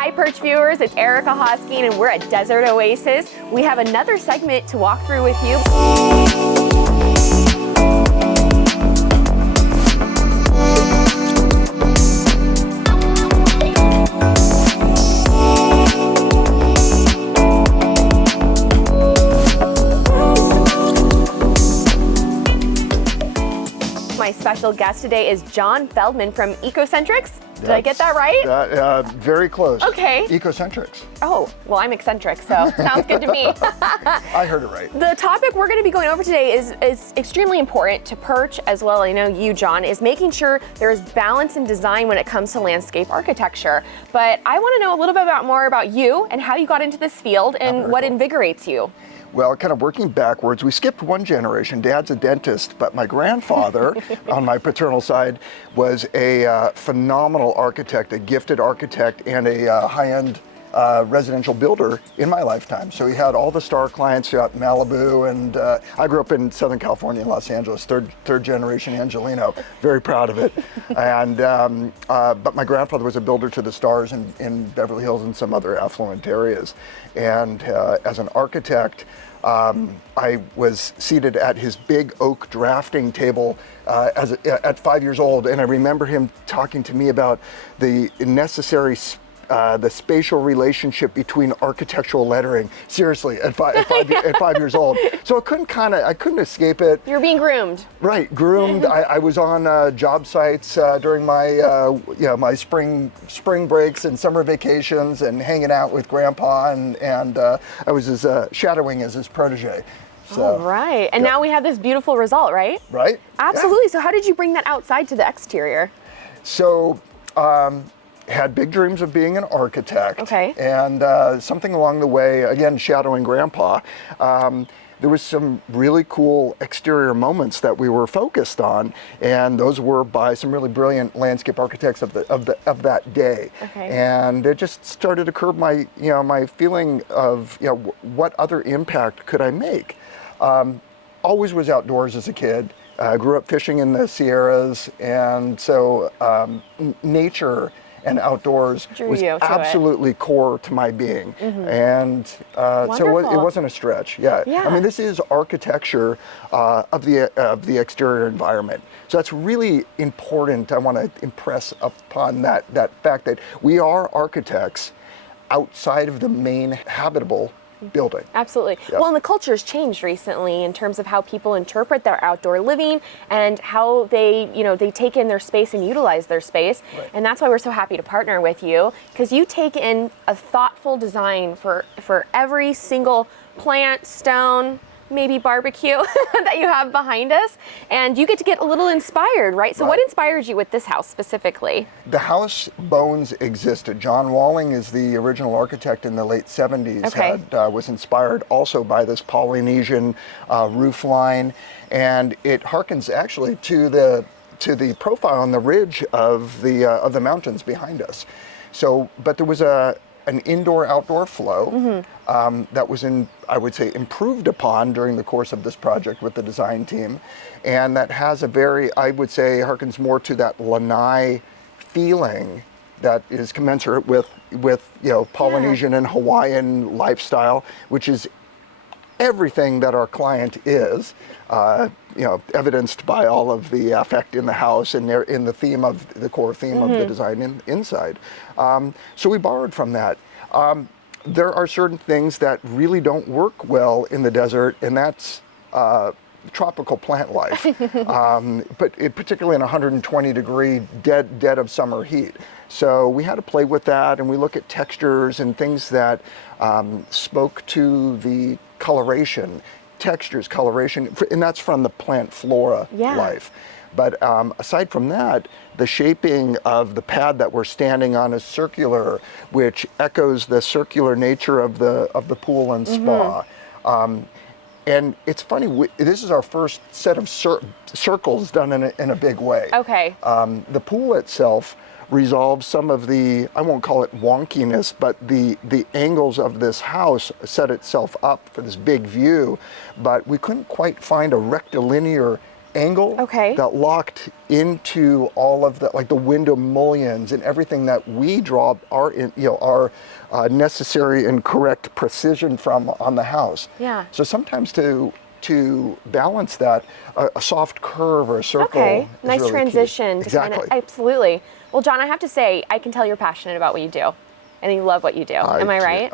Hi Perch viewers, it's Erica Hosking and we're at Desert Oasis. We have another segment to walk through with you. My special guest today is John Feldman from Ecocentrics. Did I get that right? Very close. Okay. Ecocentrics. Oh, well, I'm eccentric, so sounds good to me. I heard it right. The topic we're going to be going over today is extremely important to Perch, as well, I know you, John, is making sure there's balance in design when it comes to landscape architecture. But I want to know a little bit more about you and how you got into this field and what invigorates you. Well, kind of working backwards, we skipped one generation. Dad's a dentist, but my grandfather on my paternal side was a phenomenal architect, a gifted architect, and a high-end residential builder in my lifetime. So he had all the star clients out in Malibu, and I grew up in Southern California in Los Angeles, third generation Angelino, very proud of it. And but my grandfather was a builder to the stars in Beverly Hills and some other affluent areas. And as an architect, I was seated at his big oak drafting table at 5 years old, and I remember him talking to me about the necessary the spatial relationship between architectural lettering. Seriously, at 5 years old. So I couldn't escape it. You're being groomed. Right, groomed. I was on job sites during my my spring breaks and summer vacations, and hanging out with Grandpa, and I was his shadowing as his protege. So, all right, and now we have this beautiful result, right? Right. Absolutely. Yeah. So how did you bring that outside to the exterior? So. Had big dreams of being an architect. Okay. And something along the way, again, shadowing Grandpa, there was some really cool exterior moments that we were focused on, and those were by some really brilliant landscape architects of that day. Okay. And it just started to curb my my feeling of what other impact could I make. Always was outdoors as a kid. Grew up fishing in the Sierras, and so nature and outdoors was absolutely core to my being. And so it wasn't a stretch. Yeah. I mean, this is architecture of the exterior environment. So that's really important. I want to impress upon that fact that we are architects outside of the main habitable building. Absolutely. Yeah. Well, and the culture's changed recently in terms of how people interpret their outdoor living and how they, they take in their space and utilize their space. Right. And that's why we're so happy to partner with you, because you take in a thoughtful design for every single plant, stone, maybe barbecue that you have behind us, and you get a little inspired, right? So what inspired you with this house specifically? The house bones existed. John Walling is the original architect in the late 70s. Okay. Was inspired also by this Polynesian roof line, and it harkens actually to the profile on the ridge of the mountains behind us. So, but there was an indoor-outdoor flow that was I would say, improved upon during the course of this project with the design team, and that has I would say, harkens more to that lanai feeling that is commensurate with Polynesian and Hawaiian lifestyle, which is everything that our client is, evidenced by all of the affect in the house and in the core theme of the design inside. So we borrowed from that. There are certain things that really don't work well in the desert, and that's tropical plant life, but particularly in 120-degree dead of summer heat. So we had to play with that, and we look at textures and things that spoke to the coloration, textures, coloration, and that's from the plant flora life. But aside from that, the shaping of the pad that we're standing on is circular, which echoes the circular nature of the pool and spa. And it's funny, this is our first set of circles done in a big way. Okay. The pool itself resolves some of the, I won't call it wonkiness, but the angles of this house set itself up for this big view, but we couldn't quite find a rectilinear angle Okay. that locked into all of the, like the window mullions and everything that we draw our necessary and correct precision from on the house. Yeah. So sometimes to balance that, a soft curve or a circle. Okay, is nice really key. transition. Exactly. Absolutely. Well, John, I have to say, I can tell you're passionate about what you do, and you love what you do. Am I right?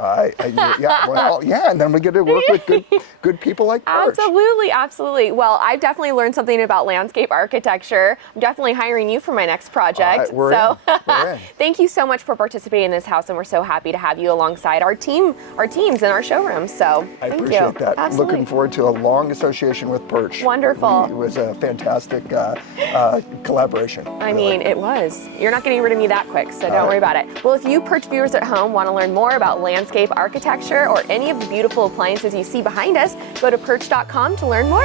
Yeah. Well, yeah. And then we get to work with good people like PIRCH. Absolutely, absolutely. Well, I've definitely learned something about landscape architecture. I'm definitely hiring you for my next project. We're in. Thank you so much for participating in this house, and we're so happy to have you alongside our teams in our showroom. So I thank appreciate you. that. Absolutely. Looking forward to a long association with PIRCH. Wonderful. It was a fantastic collaboration. I mean, it was. You're not getting rid of me that quick, so don't worry about it. Well, if you PIRCH viewers at home want to learn more about landscape architecture or any of the beautiful appliances you see behind us, go to PIRCH.com to learn more.